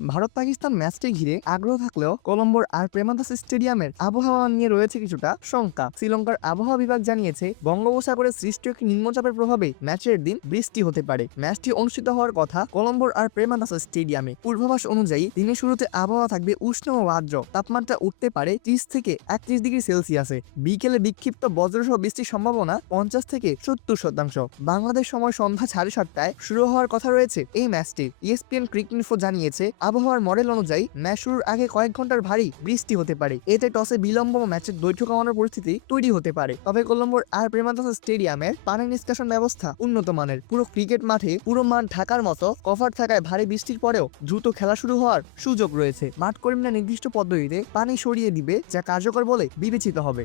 ভারত পাকিস্তান ম্যাচটি ঘিরে আগ্রহ থাকলেও কলম্বোর আর প্রেমাদাস স্টেডিয়ামের আবহাওয়া নিয়ে রয়েছে কিছুটা শঙ্কা। শ্রীলঙ্কার আবহাওয়া বিভাগ জানিয়েছে বঙ্গোপসাগরে সৃষ্ট একটি নিম্নচাপের প্রভাবে ম্যাচের দিন বৃষ্টি হতে পারে। ম্যাচটি অনুষ্ঠিত হওয়ার কথা কলম্বোর আর প্রেমাদাস স্টেডিয়ামে। পূর্বাভাস অনুযায়ী দিনের শুরুতে আবহাওয়া থাকবে উষ্ণ ও আর্দ্র, তাপমাত্রা উঠতে পারে 30 থেকে 31 ডিগ্রি সেলসিয়াসে। বিকেলে বিক্ষিপ্ত বজ্রসহ বৃষ্টির সম্ভাবনা 50 থেকে 70%। বাংলাদেশ সময় সন্ধ্যা 7:30টায় শুরু হওয়ার কথা রয়েছে এই ম্যাচটি। ESPN ক্রিকেট ইনফো জানিয়েছে আবহাওয়ার মডেল অনুযায়ী ম্যাচ শুরুর আগে কয়েক ঘন্টার ভারী বৃষ্টি হতে পারে। এতে টসে বিলম্ব ও ম্যাচের দৈর্ঘ্য কমানোর পরিস্থিতি তৈরি হতে পারে। তবে কলম্বোর আর প্রেমাদাস স্টেডিয়ামের পানি নিষ্কাশন ব্যবস্থা উন্নত মানের। পুরো ক্রিকেট মাঠে পুরো মাঠ ঢাকার মতো কভার থাকায় ভারী বৃষ্টির পরেও দ্রুত খেলা শুরু হওয়ার সুযোগ রয়েছে। মাঠ কর্মীরা নির্দিষ্ট পদ্ধতিতে পানি সরিয়ে দিবে, যা কার্যকর বলে বিবেচিত হবে।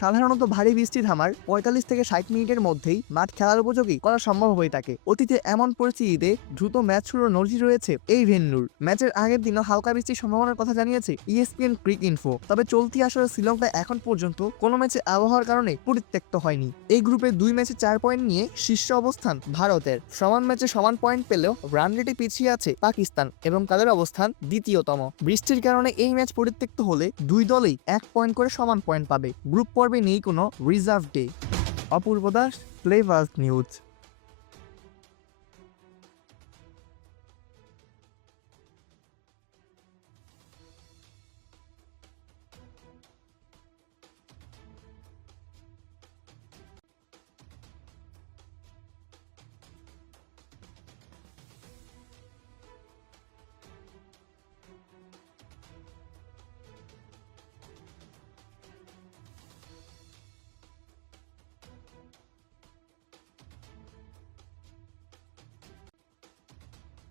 সাধারণত ভারী বৃষ্টি থামার 45 থেকে 60 মিনিটের মধ্যেই মাঠ খেলার উপযোগী করা সম্ভব হয়ে থাকে। অতীতে এমন পরিস্থিতিতে দ্রুত ম্যাচ শুরুর নজির রয়েছে এই ভেন্যুর। ম্যাচের আগের দিনও হালকা বৃষ্টির সম্ভাবনার কথা জানিয়েছে ESPN ক্রিক ইনফো। তবে চলতি আসরে শ্রীলঙ্কা এখন পর্যন্ত কোনো ম্যাচে আবহাওয়ার কারণে পরিত্যক্ত হয়নি। এই গ্রুপে 2 ম্যাচে 4 পয়েন্ট নিয়ে শীর্ষ অবস্থান ভারতের। সমান ম্যাচে সমান পয়েন্ট পেলেও রান রেটে পিছিয়ে আছে পাকিস্তান এবং তাদের অবস্থান দ্বিতীয়তম। বৃষ্টির কারণে এই ম্যাচ পরিত্যক্ত হলে দুই দলই 1 পয়েন্ট করে সমান পয়েন্ট পাবে। গ্রুপ পর্বে নেই কোনো রিজার্ভ ডে। অপূর্ব দাস, প্লে ফার্স্ট নিউজ।